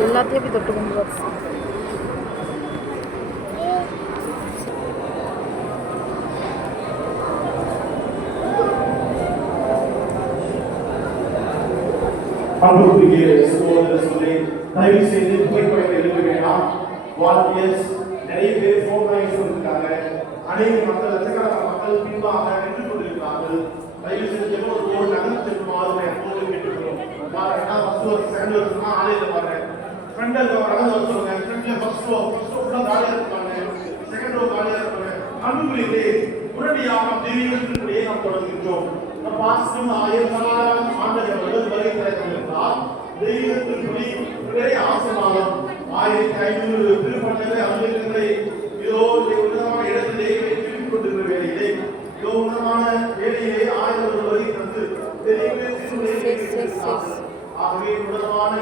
எல்லாத்தையும் போய் தொட்டு கும்பிடுவார். அன்புக்குரிய சகோதரர்களே, தயவு செய்து புகைப்படத்தை எடுக்க வேண்டாம். வாலண்டியர்ஸ் நிறைய பேர் போன் வாங்கி சொல்லிருக்காங்க. அநேக மக்கள், லட்சக்கணக்கான மக்கள் பின்பாக நின்று கொண்டிருக்கிறார்கள். தயவு செய்து ஒரு நகர்ந்து செல்லுமாறு எப்போது கேட்டுக்கிறோம். பாருங்கன்னா ஃபர்ஸ்ட் ஒரு செகண்ட் வருஷமா ஆலையில பாருங்க, ஃப்ரண்ட் நடந்து வர சொல்லுங்க. ஃப்ரண்ட்ல ஃபர்ஸ்ட் ரோ ஃபுல்லா காலியா இருப்பாங்க, செகண்ட் ரோ காலியா இருப்பாங்க. அன்புக்குரியவர்களே, உடனடியாக தெய்வீகத்தின்படியே நாம் தொடங்குகின்றோம். பாஸ்டும் ஆயிரக்கணக்கான ஆண்டுகள் வரை கிடைத்திருந்தால் தெய்வத்தின்படி நிறைய ஆசீர்வாதம் 1500 திருப்பட்டங்களை அனுபவிக்கின்ற இதோ உன்னதமான இடத்திலே வைத்துக் கொண்டிருக்கிற வேலையிலே இதோ உன்னதமான வேலையிலே 1000 வரை தந்து ஆகவே உன்னதமான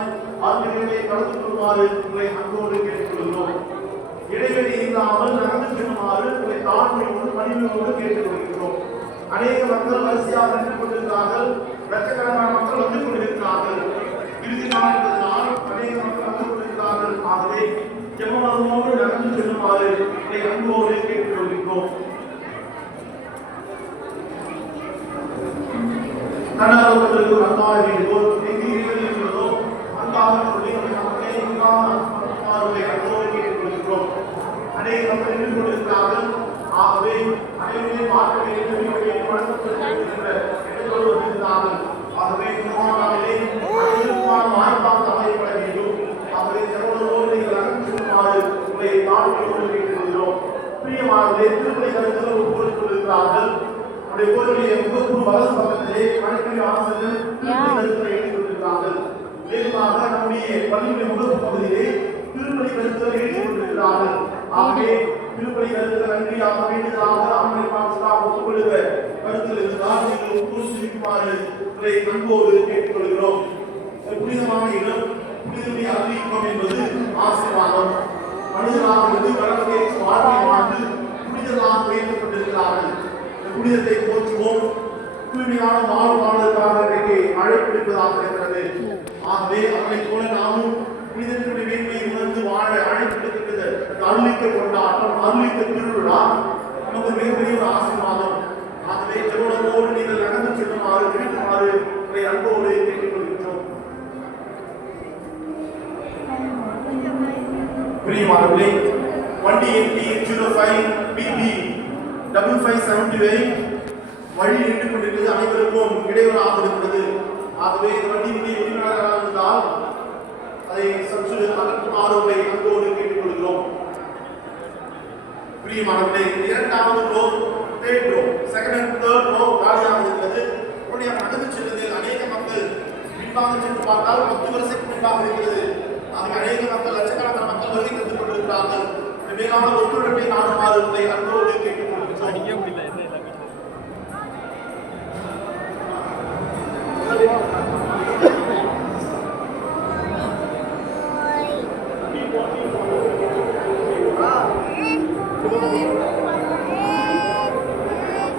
ஆத்மீகத்தை கலந்து கொள்ளுமாறு உங்களை அன்போடு கேட்டுக்கொள்கிறோம். இடைவெளி இல்லாமல் நடந்து செல்லுமாறு உங்களை தாழ்மையோடு பணிவோடு கேட்டுக்கொள்கிறோம். அநேக மக்கள் வரிசையாக நின்று கொண்டிருக்கிறார்கள், லட்சக்கணக்கான மக்கள் வந்து கொண்டிருக்கிறார்கள். இறுதி நாள் என்பதனால் அநேக மக்கள் வந்து கொண்டிருக்கிறார்கள். ஆகவே ஜெபமனோடு நடந்து செல்லுமாறு உங்களை அன்போடு கேட்டுக்கொள்கிறோம். கண்ணாளர்களுக்கு ஒரு அன்பாக வேண்டுகோள், எங்கு இருக்கிறதோ அன்பாக சொல்லி நம்மை அன்போடு கேட்டுக்கொள்கிறோம். அநேக மக்கள் நின்று கொண்டிருக்கிறார்கள். ஆகவே அனைவரையும் பார்க்க வேண்டும். ஆகவே வாய்ப்பாக அமையப்பட வேண்டும். ஆகவே ஜனங்களோடு நீங்கள் அனுப்பிச்சுமாறு உங்களை தாழ்மையோடு கேட்டுக்கொள்கிறோம். பிரியமானவர்களே, திருப்பதி கருத்தில் ஒப்புக் கொண்டிருக்கிறார்கள். நம்முடைய கோயிலுடைய முகப்பு வலது பக்கத்திலே கணக்கில் ஆசிரியர் கருத்தில் எழுதி கொண்டிருக்கிறார்கள். வேகமாக நம்முடைய பள்ளியுடைய முகப்பு பகுதியிலே திருப்பதி கருத்தில் எழுதி கொண்டிருக்கிறார்கள். ஆகவே திருப்பதி கருத்தில் நன்றியாக வேண்டுதலாக ஆண்மை பாஸ்டாக ஒப்புக்கொள்கிற கருத்தில் இருந்தால் நீங்கள் ஒப்புக்கொள்ளுமாறு உங்களை அன்போடு கேட்டுக்கொள்கிறோம். புனிதமான இடம், புனிதமை அறிவிக்கும் என்பது ஆசீர்வாதம். மனிதனாக இருந்து கடவுளை வாழ்வை வாழ்ந்து புனிதனாக உயர்த்தப்பட்டிருக்கிறார்கள். புனிதத்தை போற்றுவோம். தூய்மையான வாழ்வதற்காக இன்றைக்கு அழைப்பிருப்பதாக இருக்கிறது. ஆகவே அவரைப் போல நாமும் புனிதத்தினுடைய மேன்மையை உணர்ந்து வாழ அழைப்பிருக்கிறது. அருளிக்க கொண்டாட்டம், அருளிக்க திருவிழா நமக்கு மிகப்பெரிய ஒரு ஆசீர்வாதம். ஆகவே ஜெபத்தோடு நீங்கள் நடந்து செல்லுமாறு கேட்டுமாறு உங்களை அன்போடு கேட்டுக்கொள்கின்றோம். பிரியமானவர்களே, வண்டி எண் T05 BB 5578 வழி நின்று கொண்டிருக்கிறது. அனைவருக்கும் இடையூறாக இருக்கிறது. ஆகவே இந்த வண்டியினுடைய உரிமையாளராக இருந்தால் அதை சற்று அகற்றுமாறு உங்களை அன்போடு கேட்டுக்கொள்கிறோம். பிரியமானவர்களே, இரண்டாவது row, third row, second and third row காலியாக இருக்கிறது. உடனே நடந்து செல்வதில் அநேக மக்கள் பின்பாக சென்று பார்த்தால் 10 வருஷத்துக்கு முன்பாக இருக்கிறது. ஆகவே அநேக மக்கள், லட்சக்கணக்கான மக்கள் வருகை தந்து கொண்டிருக்கிறார்கள். மேலான ஒத்துழைப்பை நாடுமாறு உங்களை அன்போடு கேட்டுக்கொள்கிறோம்.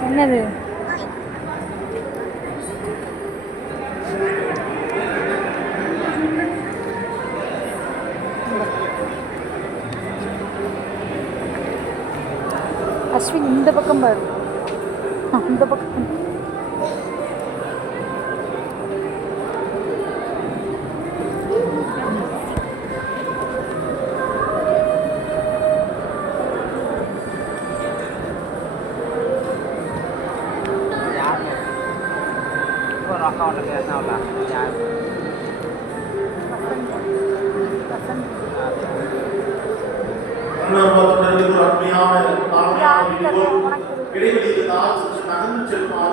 என்னது அஸ்வின், இந்த பக்கம் பாரு, அந்த பக்கம் con là nào là dạ இடைவெளியில் நகர்ந்து செல்லுமாறு